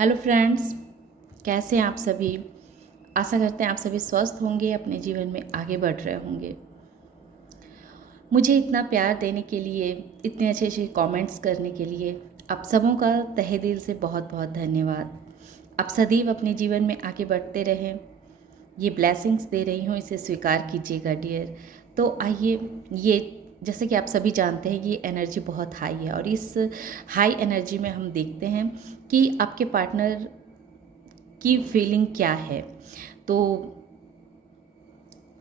Hello friends, कैसे हैं आप सभी। आशा करते हैं आप सभी स्वस्थ होंगे, अपने जीवन में आगे बढ़ रहे होंगे। मुझे इतना प्यार देने के लिए, इतने अच्छे अच्छे कमेंट्स करने के लिए आप सबों का तहे दिल से बहुत बहुत धन्यवाद। आप सदैव अपने जीवन में आगे बढ़ते रहें। ये ब्लेसिंग्स दे रही हूँ, इसे स्वीकार कीजिएगा डियर। तो आइए, ये जैसे कि आप सभी जानते हैं ये एनर्जी बहुत हाई है और इस हाई एनर्जी में हम देखते हैं कि आपके पार्टनर की फीलिंग क्या है। तो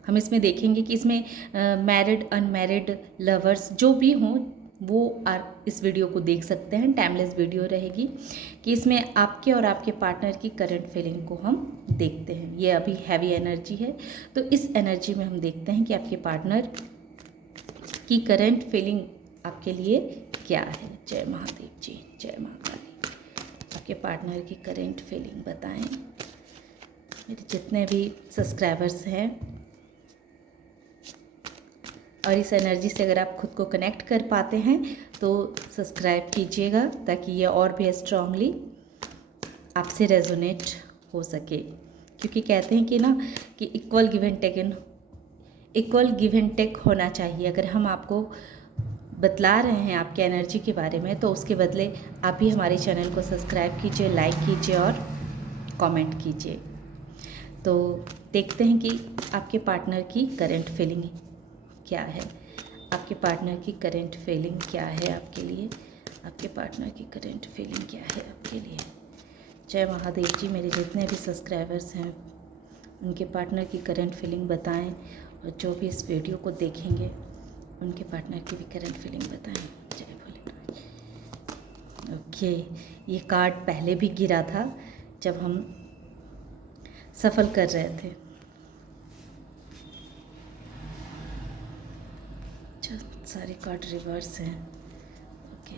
हम इसमें देखेंगे कि इसमें मैरिड अनमैरिड लवर्स जो भी हों वो इस वीडियो को देख सकते हैं। टाइमलेस वीडियो रहेगी कि इसमें आपके और आपके पार्टनर की करंट फीलिंग को हम देखते हैं। ये अभी हैवी एनर्जी है, तो इस एनर्जी में हम देखते हैं कि आपके पार्टनर की करंट फीलिंग आपके लिए क्या है। जय महादेव जी, जय माता दी। आपके पार्टनर की करंट फीलिंग बताएं। मेरे जितने भी सब्सक्राइबर्स हैं, और इस एनर्जी से अगर आप खुद को कनेक्ट कर पाते हैं तो सब्सक्राइब कीजिएगा ताकि ये और भी स्ट्रांगली आपसे रेजोनेट हो सके। क्योंकि कहते हैं कि ना कि इक्वल गिव एंड टेक होना चाहिए। अगर हम आपको बतला रहे हैं आपके एनर्जी के बारे में तो उसके बदले आप भी हमारे चैनल को सब्सक्राइब कीजिए, लाइक कीजिए और कमेंट कीजिए। तो देखते हैं कि आपके पार्टनर की करंट फीलिंग क्या है। आपके पार्टनर की करंट फीलिंग क्या है आपके लिए। आपके पार्टनर की करंट फीलिंग क्या है आपके लिए। जय महादेव जी। मेरे जितने भी सब्सक्राइबर्स हैं उनके पार्टनर की करंट फीलिंग बताएं, और जो भी इस वीडियो को देखेंगे उनके पार्टनर की भी करंट फीलिंग बताएं। जय भोलेनाथ। ओके, ये कार्ड पहले भी गिरा था जब हम सफल कर रहे थे। सारे कार्ड रिवर्स हैं। ओके,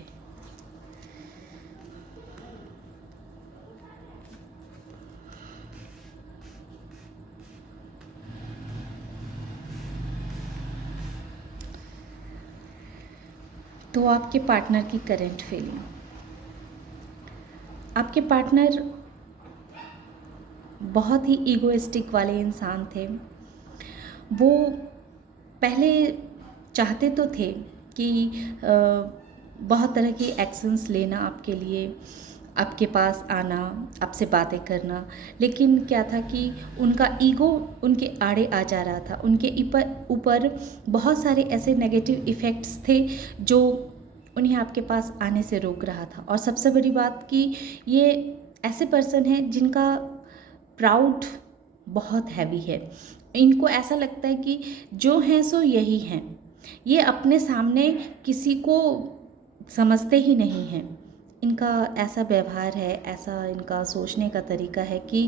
तो आपके पार्टनर की करंट फीलिंग। आपके पार्टनर बहुत ही ईगोइस्टिक वाले इंसान थे। वो पहले चाहते तो थे कि बहुत तरह की एक्शंस लेना आपके लिए, आपके पास आना, आपसे बातें करना, लेकिन क्या था कि उनका ईगो उनके आड़े आ जा रहा था। उनके ऊपर बहुत सारे ऐसे नेगेटिव इफ़ेक्ट्स थे जो उन्हें आपके पास आने से रोक रहा था। और सबसे बड़ी बात कि ये ऐसे पर्सन हैं जिनका प्राउड बहुत हैवी है। इनको ऐसा लगता है कि जो हैं सो यही हैं। ये अपने सामने किसी को समझते ही नहीं हैं। इनका ऐसा व्यवहार है, ऐसा इनका सोचने का तरीका है कि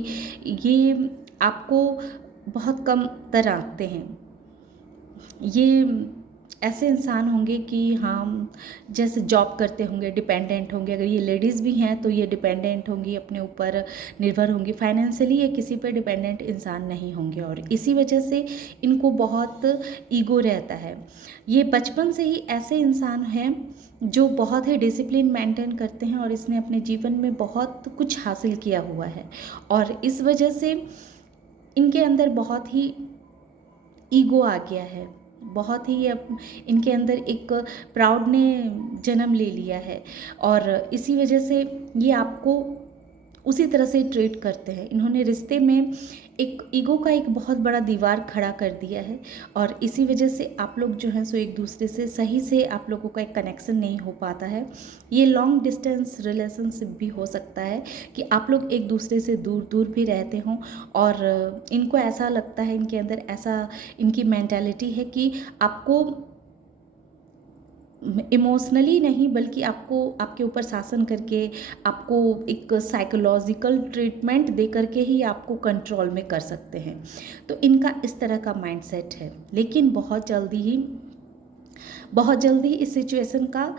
ये आपको बहुत कम तर आंकते हैं। ये ऐसे इंसान होंगे कि हाँ, जैसे जॉब करते होंगे, डिपेंडेंट होंगे। अगर ये लेडीज़ भी हैं तो ये डिपेंडेंट होंगी, अपने ऊपर निर्भर होंगी। फाइनेंशियली ये किसी पे डिपेंडेंट इंसान नहीं होंगे और इसी वजह से इनको बहुत ईगो रहता है। ये बचपन से ही ऐसे इंसान हैं जो बहुत ही डिसिप्लिन मेंटेन करते हैं और इसने अपने जीवन में बहुत कुछ हासिल किया हुआ है और इस वजह से इनके अंदर बहुत ही ईगो आ गया है। बहुत ही इनके अंदर एक प्राउड ने जन्म ले लिया है और इसी वजह से ये आपको उसी तरह से ट्रीट करते हैं। इन्होंने रिश्ते में एक ईगो का एक बहुत बड़ा दीवार खड़ा कर दिया है और इसी वजह से आप लोग जो हैं सो एक दूसरे से सही से आप लोगों का एक कनेक्शन नहीं हो पाता है। ये लॉन्ग डिस्टेंस रिलेशनशिप भी हो सकता है कि आप लोग एक दूसरे से दूर दूर भी रहते हों और इनको ऐसा लगता है, इनके अंदर ऐसा इनकी मेंटालिटी है कि आपको इमोशनली नहीं बल्कि आपको आपके ऊपर शासन करके, आपको एक साइकोलॉजिकल ट्रीटमेंट दे करके ही आपको कंट्रोल में कर सकते हैं। तो इनका इस तरह का माइंडसेट है, लेकिन बहुत जल्दी ही इस सिचुएशन का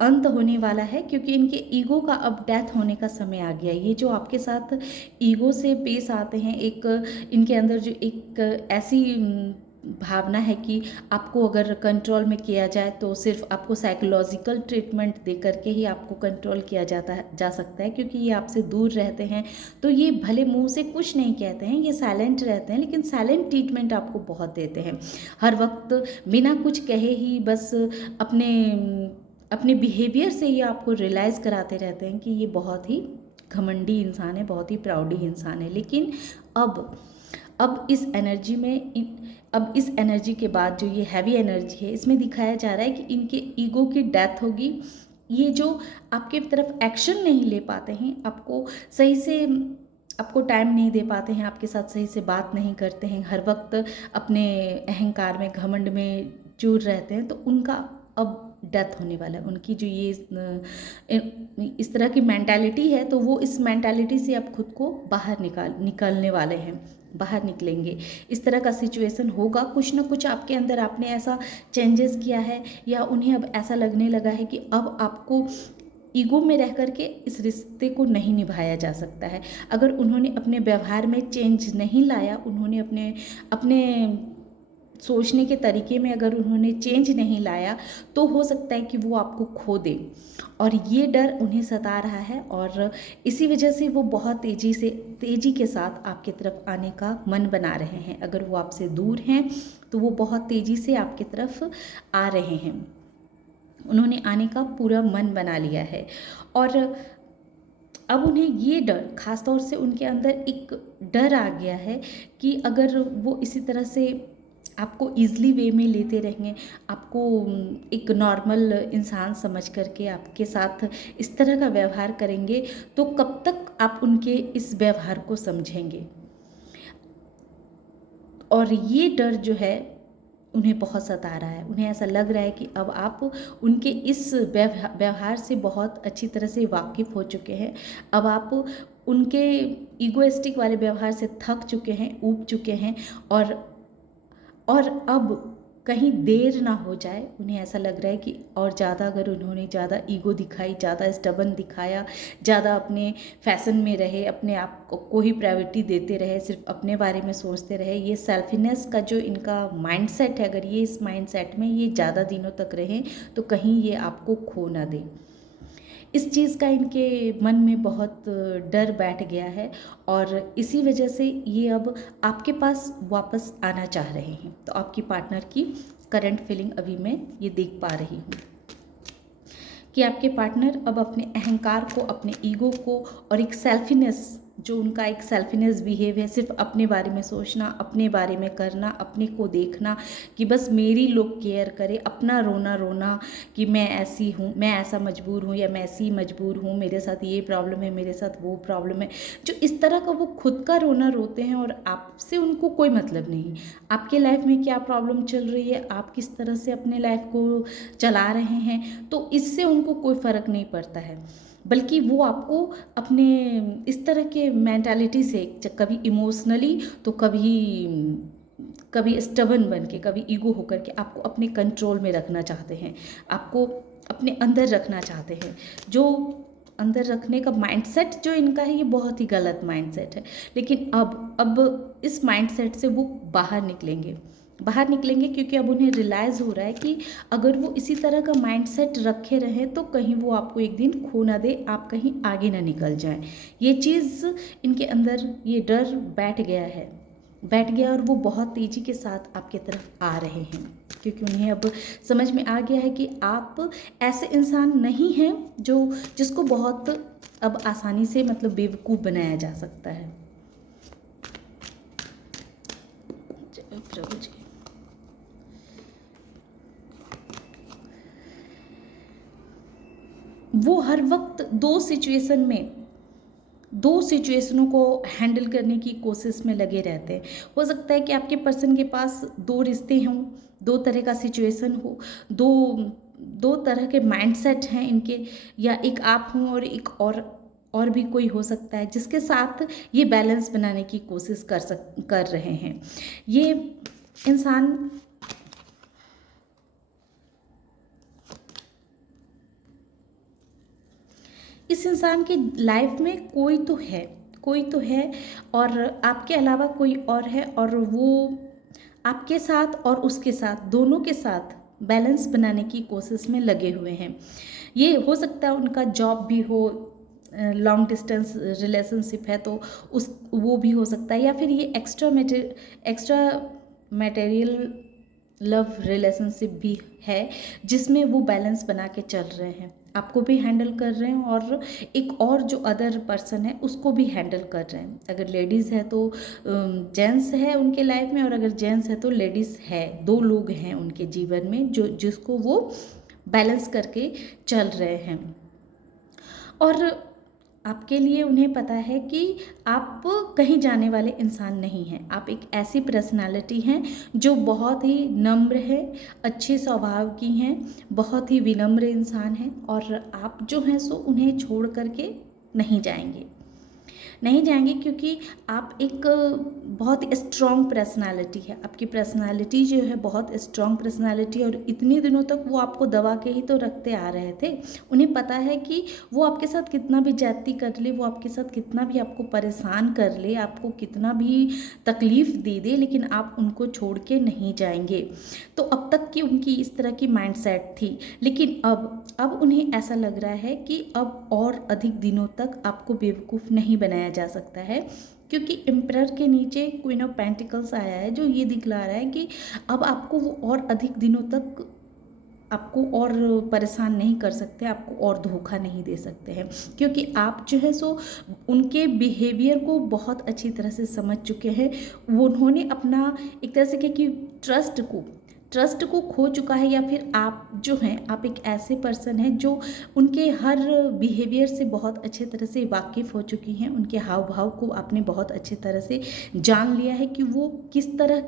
अंत होने वाला है क्योंकि इनके ईगो का अब डेथ होने का समय आ गया। ये जो आपके साथ ईगो से पेश आते हैं, एक इनके अंदर जो एक ऐसी भावना है कि आपको अगर कंट्रोल में किया जाए तो सिर्फ आपको साइकोलॉजिकल ट्रीटमेंट दे करके ही आपको कंट्रोल किया जा सकता है, क्योंकि ये आपसे दूर रहते हैं। तो ये भले मुंह से कुछ नहीं कहते हैं, ये साइलेंट रहते हैं, लेकिन साइलेंट ट्रीटमेंट आपको बहुत देते हैं। हर वक्त बिना कुछ कहे ही बस अपने अपने बिहेवियर से ये आपको रियलाइज़ कराते रहते हैं कि ये बहुत ही घमंडी इंसान है, बहुत ही प्राउडी इंसान है। लेकिन अब इस एनर्जी में अब इस एनर्जी के बाद जो ये हैवी एनर्जी है, इसमें दिखाया जा रहा है कि इनके ईगो की डेथ होगी। ये जो आपके तरफ एक्शन नहीं ले पाते हैं, आपको सही से आपको टाइम नहीं दे पाते हैं, आपके साथ सही से बात नहीं करते हैं, हर वक्त अपने अहंकार में, घमंड में चूर रहते हैं, तो उनका अब डेथ होने वाला है। उनकी जो ये इस तरह की मेंटालिटी है, तो वो इस मेंटालिटी से अब खुद को बाहर निकलने वाले हैं, बाहर निकलेंगे। इस तरह का सिचुएशन होगा। कुछ ना कुछ आपके अंदर आपने ऐसा चेंजेस किया है, या उन्हें अब ऐसा लगने लगा है कि अब आपको ईगो में रह करके इस रिश्ते को नहीं निभाया जा सकता है। अगर उन्होंने अपने व्यवहार में चेंज नहीं लाया, उन्होंने अपने अपने सोचने के तरीके में अगर उन्होंने चेंज नहीं लाया, तो हो सकता है कि वो आपको खो दे। और ये डर उन्हें सता रहा है, और इसी वजह से वो बहुत तेज़ी के साथ आपकी तरफ आने का मन बना रहे हैं। अगर वो आपसे दूर हैं तो वो बहुत तेज़ी से आपकी तरफ आ रहे हैं। उन्होंने आने का पूरा मन बना लिया है। और अब उन्हें ये डर, ख़ास तौर से उनके अंदर एक डर आ गया है कि अगर वो इसी तरह से आपको ईज़िली वे में लेते रहेंगे, आपको एक नॉर्मल इंसान समझ करके आपके साथ इस तरह का व्यवहार करेंगे, तो कब तक आप उनके इस व्यवहार को समझेंगे। और ये डर जो है उन्हें बहुत सता रहा है। उन्हें ऐसा लग रहा है कि अब आप उनके इस व्यवहार से बहुत अच्छी तरह से वाकिफ़ हो चुके हैं। अब आप उनके ईगोइस्टिक वाले व्यवहार से थक चुके हैं, ऊब चुके हैं, और अब कहीं देर ना हो जाए। उन्हें ऐसा लग रहा है कि और ज़्यादा अगर उन्होंने ज़्यादा ईगो दिखाई, ज़्यादा स्टबन दिखाया, ज़्यादा अपने फैशन में रहे, अपने आप को ही प्रायोरिटी देते रहे, सिर्फ अपने बारे में सोचते रहे, ये सेल्फिनेस का जो इनका माइंडसेट है, अगर ये इस माइंडसेट में ये ज़्यादा दिनों तक रहें, तो कहीं ये आपको खो ना दें। इस चीज़ का इनके मन में बहुत डर बैठ गया है, और इसी वजह से ये अब आपके पास वापस आना चाह रहे हैं। तो आपकी पार्टनर की करंट फीलिंग अभी मैं ये देख पा रही हूँ कि आपके पार्टनर अब अपने अहंकार को, अपने ईगो को, और एक सेल्फिनेस, जो उनका एक सेल्फिनेस बिहेव है, सिर्फ अपने बारे में सोचना, अपने बारे में करना, अपने को देखना कि बस मेरी लोग केयर करे, अपना रोना कि मैं ऐसी हूँ, मैं ऐसा मजबूर हूँ, या मैं ऐसी मजबूर हूँ, मेरे साथ ये प्रॉब्लम है, मेरे साथ वो प्रॉब्लम है। जो इस तरह का वो खुद का रोना रोते हैं, और आपसे उनको कोई मतलब नहीं। आपके लाइफ में क्या प्रॉब्लम चल रही है, आप किस तरह से अपने लाइफ को चला रहे हैं, तो इससे उनको कोई फ़र्क नहीं पड़ता है। बल्कि वो आपको अपने इस तरह के मेंटालिटी से, कभी इमोशनली, तो कभी स्टबन बन के, कभी ईगो होकर के आपको अपने कंट्रोल में रखना चाहते हैं, आपको अपने अंदर रखना चाहते हैं। जो अंदर रखने का माइंडसेट जो इनका है, ये बहुत ही गलत माइंडसेट है। लेकिन अब इस माइंडसेट से वो बाहर निकलेंगे, क्योंकि अब उन्हें रियलाइज़ हो रहा है कि अगर वो इसी तरह का माइंडसेट रखे रहें, तो कहीं वो आपको एक दिन खो ना दे, आप कहीं आगे ना निकल जाएं। ये चीज़ इनके अंदर, ये डर बैठ गया, और वो बहुत तेज़ी के साथ आपके तरफ आ रहे हैं, क्योंकि उन्हें अब समझ में आ गया है कि आप ऐसे इंसान नहीं हैं जिसको बहुत अब आसानी से, मतलब बेवकूफ़ बनाया जा सकता है। प्रभु जी, वो हर वक्त दो सिचुएशनों को हैंडल करने की कोशिश में लगे रहते हैं। हो सकता है कि आपके पर्सन के पास दो रिश्ते हों, दो तरह का सिचुएशन हो, दो दो तरह के माइंडसेट हैं इनके, या एक आप हों और एक और भी कोई हो सकता है, जिसके साथ ये बैलेंस बनाने की कोशिश कर रहे हैं। ये इंसान इस इंसान की लाइफ में कोई तो है, और आपके अलावा कोई और है, और वो आपके साथ और उसके साथ, दोनों के साथ बैलेंस बनाने की कोशिश में लगे हुए हैं। ये हो सकता है उनका जॉब भी हो, लॉन्ग डिस्टेंस रिलेशनशिप है तो उस वो भी हो सकता है, या फिर ये एक्स्ट्रा मटेरियल लव रिलेशनशिप भी है जिसमें वो बैलेंस बना के चल रहे हैं, आपको भी हैंडल कर रहे हैं और एक और जो अदर पर्सन है उसको भी हैंडल कर रहे हैं। अगर लेडीज़ है तो जेंट्स है उनके लाइफ में, और अगर जेंट्स है तो लेडीज़ है, दो लोग हैं उनके जीवन में जो जिसको वो बैलेंस करके चल रहे हैं। और आपके लिए उन्हें पता है कि आप कहीं जाने वाले इंसान नहीं हैं, आप एक ऐसी पर्सनालिटी हैं जो बहुत ही नम्र है, अच्छे स्वभाव की हैं, बहुत ही विनम्र इंसान हैं, और आप जो हैं सो उन्हें छोड़ करके नहीं जाएंगे, नहीं जाएंगे, क्योंकि आप एक बहुत स्ट्रॉन्ग पर्सनालिटी है, आपकी पर्सनालिटी जो है बहुत स्ट्रॉन्ग पर्सनालिटी, और इतने दिनों तक वो आपको दबा के ही तो रखते आ रहे थे। उन्हें पता है कि वो आपके साथ कितना भी ज्यादती कर ले, वो आपके साथ कितना भी आपको परेशान कर ले, आपको कितना भी तकलीफ़ दे दे, लेकिन आप उनको छोड़ के नहीं जाएंगे। तो अब तक की उनकी इस तरह की माइंडसेट थी, लेकिन अब उन्हें ऐसा लग रहा है कि अब और अधिक दिनों तक आपको बेवकूफ़ नहीं बनाया जा सकता है, क्योंकि एम्परर के नीचे क्वीन ऑफ पेंटिकल्स आया है जो ये दिखला रहा है कि अब आपको वो और अधिक दिनों तक आपको और परेशान नहीं कर सकते, आपको और धोखा नहीं दे सकते हैं, क्योंकि आप जो है सो उनके बिहेवियर को बहुत अच्छी तरह से समझ चुके हैं। वो उन्होंने अपना एक तरह से क्या कि ट्रस्ट को खो चुका है, या फिर आप जो हैं आप एक ऐसे पर्सन हैं जो उनके हर बिहेवियर से बहुत अच्छे तरह से वाकिफ़ हो चुकी हैं, उनके हाव भाव को आपने बहुत अच्छे तरह से जान लिया है कि वो किस तरह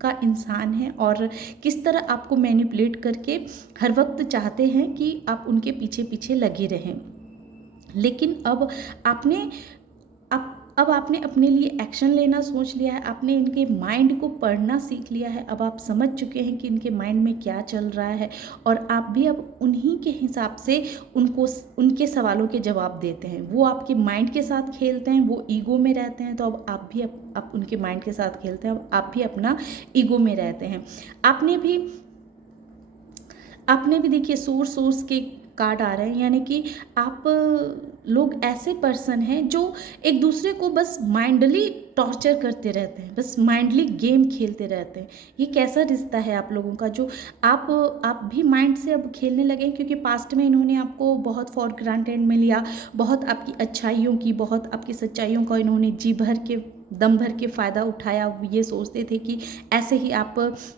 का इंसान है और किस तरह आपको मैनिपुलेट करके हर वक्त चाहते हैं कि आप उनके पीछे पीछे लगे रहें। लेकिन अब आपने अपने लिए एक्शन लेना सोच लिया है, आपने इनके माइंड को पढ़ना सीख लिया है, अब आप समझ चुके हैं कि इनके माइंड में क्या चल रहा है, और आप भी अब उन्हीं के हिसाब से उनको उनके सवालों के जवाब देते हैं। वो आपके माइंड के साथ खेलते हैं, वो ईगो में रहते हैं, तो अब आप भी अब उनके माइंड के साथ खेलते हैं, अब आप भी अपना ईगो में रहते हैं। आपने भी देखिए सोर्स के कार्ड आ रहे हैं, यानी कि आप लोग ऐसे पर्सन हैं जो एक दूसरे को बस माइंडली टॉर्चर करते रहते हैं, बस माइंडली गेम खेलते रहते हैं। ये कैसा रिश्ता है आप लोगों का, जो आप भी माइंड से अब खेलने लगे, क्योंकि पास्ट में इन्होंने आपको बहुत फॉर ग्रांटेड में लिया, बहुत आपकी अच्छाइयों की, बहुत आपकी सच्चाइयों का इन्होंने जी भर के दम भर के फ़ायदा उठाया। ये सोचते थे कि ऐसे ही आप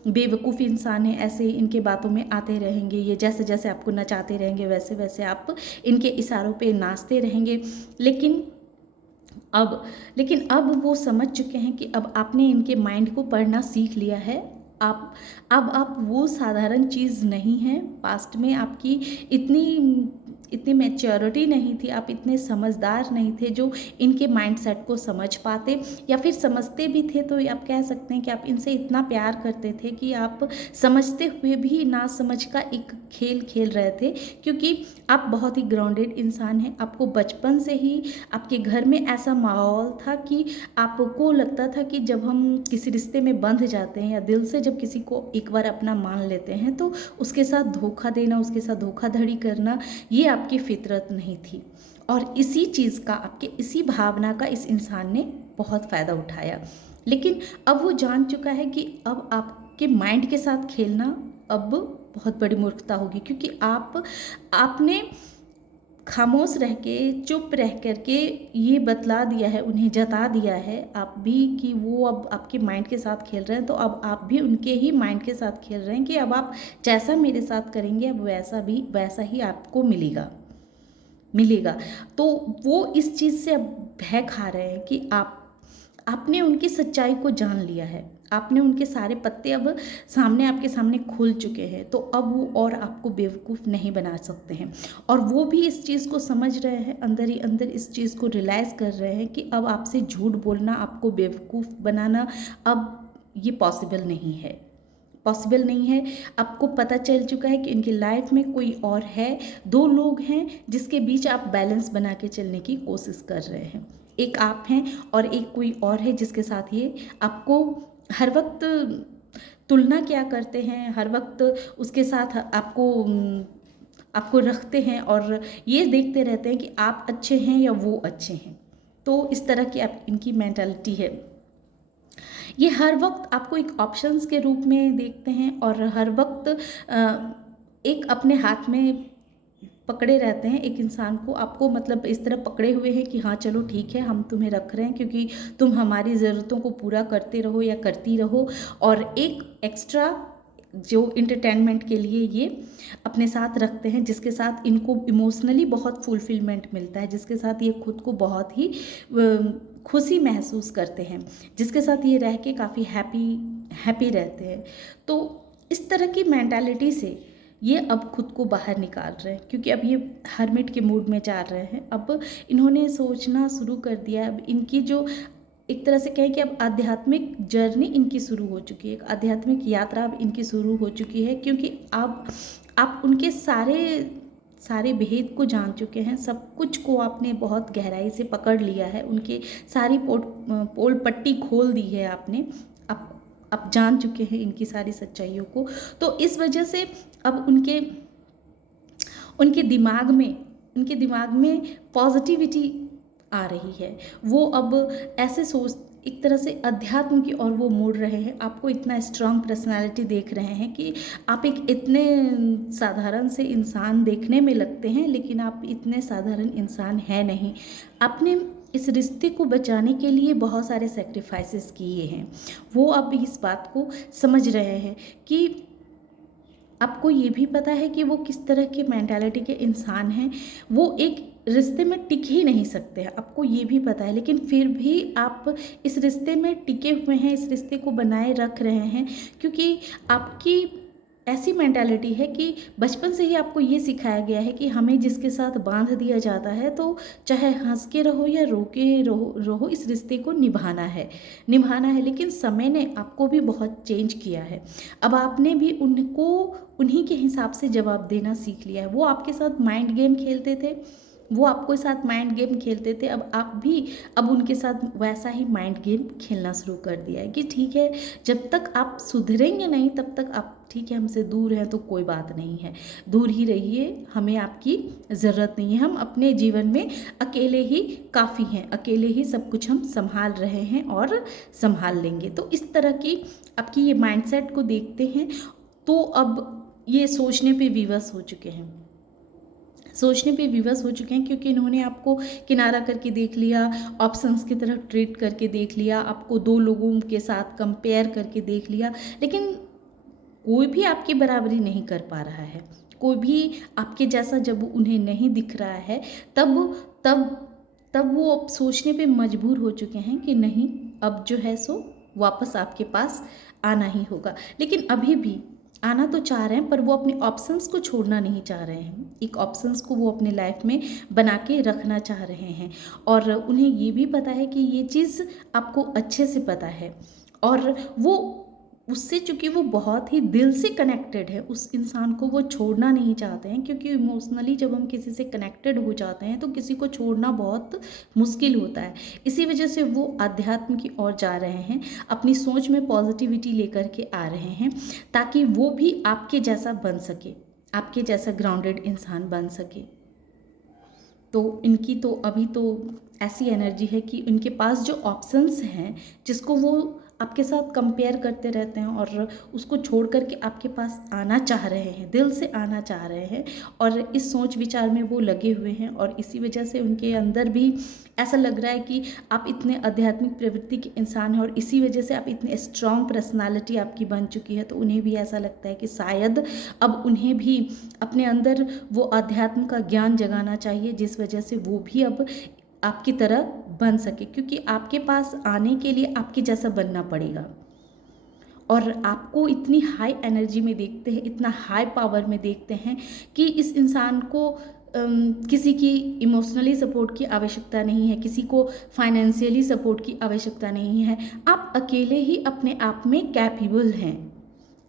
बेवकूफ़ इंसान हैं, ऐसे ही इनके बातों में आते रहेंगे, ये जैसे जैसे आपको नचाते रहेंगे वैसे वैसे आप इनके इशारों पे नाचते रहेंगे। लेकिन अब वो समझ चुके हैं कि अब आपने इनके माइंड को पढ़ना सीख लिया है। आप अब वो साधारण चीज़ नहीं है। पास्ट में आपकी इतनी इतनी मैच्योरिटी नहीं थी, आप इतने समझदार नहीं थे जो इनके माइंडसेट को समझ पाते, या फिर समझते भी थे तो आप कह सकते हैं कि आप इनसे इतना प्यार करते थे कि आप समझते हुए भी ना समझ का एक खेल खेल रहे थे, क्योंकि आप बहुत ही ग्राउंडेड इंसान हैं। आपको बचपन से ही आपके घर में ऐसा माहौल था कि आपको लगता था कि जब हम किसी रिश्ते में बंध जाते हैं या दिल से जब किसी को एक बार अपना मान लेते हैं तो उसके साथ धोखा देना, उसके साथ धोखाधड़ी करना, ये आपकी फितरत नहीं थी। और इसी चीज़ का, आपके इसी भावना का इस इंसान ने बहुत फ़ायदा उठाया। लेकिन अब वो जान चुका है कि अब आपके माइंड के साथ खेलना अब बहुत बड़ी मूर्खता होगी, क्योंकि आपने खामोश रह के, चुप रह कर के ये बतला दिया है, उन्हें जता दिया है आप भी कि वो अब आपके माइंड के साथ खेल रहे हैं, तो अब आप भी उनके ही माइंड के साथ खेल रहे हैं कि अब आप जैसा मेरे साथ करेंगे अब वैसा ही आपको मिलेगा। तो वो इस चीज़ से अब भय खा रहे हैं कि आपने उनकी सच्चाई को जान लिया है, आपने उनके सारे पत्ते अब आपके सामने खुल चुके हैं, तो अब वो और आपको बेवकूफ़ नहीं बना सकते हैं। और वो भी इस चीज़ को समझ रहे हैं, अंदर ही अंदर इस चीज़ को रियलाइज़ कर रहे हैं कि अब आपसे झूठ बोलना, आपको बेवकूफ़ बनाना अब ये पॉसिबल नहीं है। आपको पता चल चुका है कि इनकी लाइफ में कोई और है, दो लोग हैं जिसके बीच आप बैलेंस बना के चलने की कोशिश कर रहे हैं। एक आप हैं और एक कोई और है जिसके साथ ये आपको हर वक्त तुलना क्या करते हैं, हर वक्त उसके साथ आपको रखते हैं और ये देखते रहते हैं कि आप अच्छे हैं या वो अच्छे हैं। तो इस तरह की आप इनकी मेंटालिटी है। ये हर वक्त आपको एक ऑप्शंस के रूप में देखते हैं और हर वक्त एक अपने हाथ में पकड़े रहते हैं एक इंसान को, आपको मतलब इस तरह पकड़े हुए हैं कि हाँ चलो ठीक है, हम तुम्हें रख रहे हैं क्योंकि तुम हमारी ज़रूरतों को पूरा करते रहो या करती रहो। और एक एक्स्ट्रा जो इंटरटेनमेंट के लिए ये अपने साथ रखते हैं, जिसके साथ इनको इमोशनली बहुत फुलफिलमेंट मिलता है, जिसके साथ ये खुद को बहुत ही खुशी महसूस करते हैं, जिसके साथ ये रह के काफ़ी हैप्पी रहते हैं। तो इस तरह की मेंटालिटी से ये अब खुद को बाहर निकाल रहे हैं, क्योंकि अब ये हर्मिट के मूड में जा रहे हैं। अब इन्होंने सोचना शुरू कर दिया। अब इनकी जो एक तरह से कहें कि अब आध्यात्मिक जर्नी इनकी शुरू हो चुकी है, एक आध्यात्मिक यात्रा अब इनकी शुरू हो चुकी है, क्योंकि अब आप उनके सारे भेद को जान चुके हैं, सब कुछ को आपने बहुत गहराई से पकड़ लिया है, उनके सारी पोल पट्टी खोल दी है आपने। आप जान चुके हैं इनकी सारी सच्चाइयों को। तो इस वजह से अब उनके दिमाग में पॉजिटिविटी आ रही है। वो अब ऐसे सोच एक तरह से अध्यात्म की ओर वो मुड़ रहे हैं। आपको इतना स्ट्रांग पर्सनालिटी देख रहे हैं कि आप एक इतने साधारण से इंसान देखने में लगते हैं, लेकिन आप इतने साधारण इंसान हैं नहीं। आपने इस रिश्ते को बचाने के लिए बहुत सारे सेक्रीफाइसेस किए हैं। वो अब इस बात को समझ रहे हैं कि आपको ये भी पता है कि वो किस तरह के मेंटालिटी के इंसान हैं। वो एक रिश्ते में टिक ही नहीं सकते हैं, आपको ये भी पता है, लेकिन फिर भी आप इस रिश्ते में टिके हुए हैं, इस रिश्ते को बनाए रख रहे हैं, क्योंकि आपकी ऐसी मेंटालिटी है कि बचपन से ही आपको ये सिखाया गया है कि हमें जिसके साथ बांध दिया जाता है तो चाहे हंस के रहो या रो के रहो इस रिश्ते को निभाना है। लेकिन समय ने आपको भी बहुत चेंज किया है। अब आपने भी उनको उन्हीं के हिसाब से जवाब देना सीख लिया है। वो आपके साथ माइंड गेम खेलते थे, वो आपके साथ माइंड गेम खेलते थे, अब आप भी अब उनके साथ वैसा ही माइंड गेम खेलना शुरू कर दिया है कि ठीक है, जब तक आप सुधरेंगे नहीं तब तक आप ठीक है हमसे दूर हैं तो कोई बात नहीं है, दूर ही रहिए, हमें आपकी ज़रूरत नहीं है, हम अपने जीवन में अकेले ही काफ़ी हैं, अकेले ही सब कुछ हम संभाल रहे हैं और संभाल लेंगे। तो इस तरह की आपकी ये माइंडसेट को देखते हैं तो अब ये सोचने पे विवश हो चुके हैं, क्योंकि इन्होंने आपको किनारा करके देख लिया, ऑप्शंस की तरह ट्रीट करके देख लिया, आपको दो लोगों के साथ कंपेयर करके देख लिया, लेकिन कोई भी आपकी बराबरी नहीं कर पा रहा है, कोई भी आपके जैसा जब उन्हें नहीं दिख रहा है तब वो अब सोचने पे मजबूर हो चुके हैं कि नहीं, अब जो है सो वापस आपके पास आना ही होगा। लेकिन अभी भी आना तो चाह रहे हैं, पर वो अपने ऑप्शंस को छोड़ना नहीं चाह रहे हैं। एक ऑप्शंस को वो अपने लाइफ में बना के रखना चाह रहे हैं, और उन्हें ये भी पता है कि ये चीज़ आपको अच्छे से पता है, और वो उससे चूँकि वो बहुत ही दिल से कनेक्टेड है, उस इंसान को वो छोड़ना नहीं चाहते हैं, क्योंकि इमोशनली जब हम किसी से कनेक्टेड हो जाते हैं तो किसी को छोड़ना बहुत मुश्किल होता है। इसी वजह से वो अध्यात्म की ओर जा रहे हैं, अपनी सोच में पॉजिटिविटी लेकर के आ रहे हैं, ताकि वो भी आपके जैसा बन सके, आपके जैसा ग्राउंडेड इंसान बन सके। तो इनकी तो अभी तो ऐसी एनर्जी है कि इनके पास जो ऑप्शंस हैं, जिसको वो आपके साथ कंपेयर करते रहते हैं और उसको छोड़ कर के आपके पास आना चाह रहे हैं, दिल से आना चाह रहे हैं, और इस सोच विचार में वो लगे हुए हैं। और इसी वजह से उनके अंदर भी ऐसा लग रहा है कि आप इतने आध्यात्मिक प्रवृत्ति के इंसान हैं, और इसी वजह से आप इतने स्ट्रॉन्ग पर्सनालिटी आपकी बन चुकी है, तो उन्हें भी ऐसा लगता है कि शायद अब उन्हें भी अपने अंदर वो अध्यात्म का ज्ञान जगाना चाहिए, जिस वजह से वो भी अब आपकी तरह बन सके, क्योंकि आपके पास आने के लिए आपके जैसा बनना पड़ेगा। और आपको इतनी हाई एनर्जी में देखते हैं, इतना हाई पावर में देखते हैं कि इस इंसान को किसी की इमोशनली सपोर्ट की आवश्यकता नहीं है, किसी को फाइनेंशियली सपोर्ट की आवश्यकता नहीं है। आप अकेले ही अपने आप में कैपेबल हैं,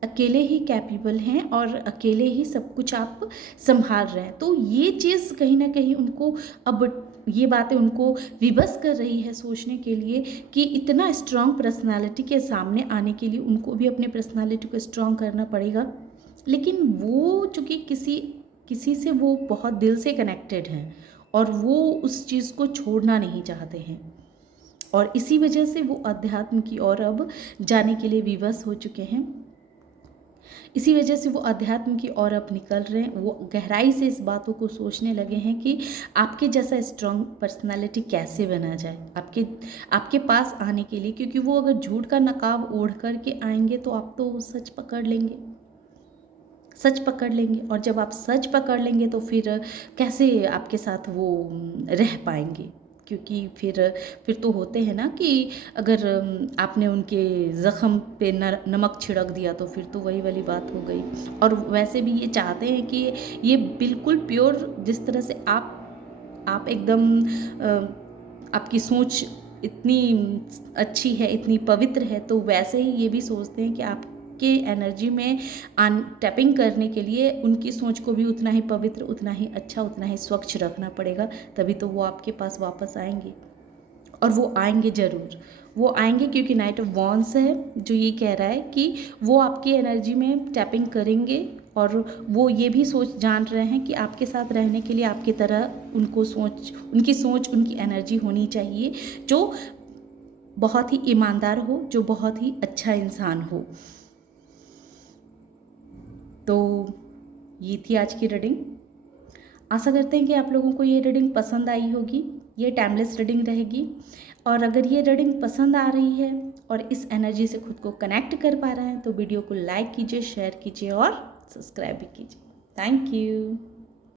अकेले ही कैपेबल हैं, और अकेले ही सब कुछ आप संभाल रहे हैं। तो ये चीज़ कहीं ना कहीं उनको अब ये बातें उनको विवश कर रही है सोचने के लिए कि इतना स्ट्रांग पर्सनालिटी के सामने आने के लिए उनको भी अपने पर्सनालिटी को स्ट्रांग करना पड़ेगा। लेकिन वो चूँकि किसी से वो बहुत दिल से कनेक्टेड हैं और वो उस चीज़ को छोड़ना नहीं चाहते हैं, और इसी वजह से वो अध्यात्म की ओर अब जाने के लिए विवश हो चुके हैं। इसी वजह से वो अध्यात्म की ओर अब निकल रहे हैं। वो गहराई से इस बातों को सोचने लगे हैं कि आपके जैसा स्ट्रांग पर्सनालिटी कैसे बना जाए आपके पास आने के लिए, क्योंकि वो अगर झूठ का नकाब ओढ़ कर के आएंगे तो आप तो सच पकड़ लेंगे, सच पकड़ लेंगे। और जब आप सच पकड़ लेंगे तो फिर कैसे आपके साथ वो रह पाएंगे, क्योंकि फिर तो होते हैं ना कि अगर आपने उनके ज़ख़म पे नमक छिड़क दिया तो फिर तो वही वाली बात हो गई। और वैसे भी ये चाहते हैं कि ये बिल्कुल प्योर, जिस तरह से आप एकदम आपकी सोच इतनी अच्छी है, इतनी पवित्र है, तो वैसे ही ये भी सोचते हैं कि आपके एनर्जी में टैपिंग करने के लिए उनकी सोच को भी उतना ही पवित्र, उतना ही अच्छा, उतना ही स्वच्छ रखना पड़ेगा, तभी तो वो आपके पास वापस आएंगे। और वो आएंगे ज़रूर, वो आएंगे, क्योंकि नाइट ऑफ वॉन्ड्स है जो ये कह रहा है कि वो आपकी एनर्जी में टैपिंग करेंगे, और वो ये भी जान रहे हैं कि आपके साथ रहने के लिए आपकी तरह उनकी सोच, उनकी एनर्जी होनी चाहिए जो बहुत ही ईमानदार हो, जो बहुत ही अच्छा इंसान हो। तो ये थी आज की रीडिंग। आशा करते हैं कि आप लोगों को ये रीडिंग पसंद आई होगी। ये टाइमलेस रीडिंग रहेगी, और अगर ये रीडिंग पसंद आ रही है और इस एनर्जी से खुद को कनेक्ट कर पा रहे हैं तो वीडियो को लाइक कीजिए, शेयर कीजिए और सब्सक्राइब भी कीजिए। Thank you.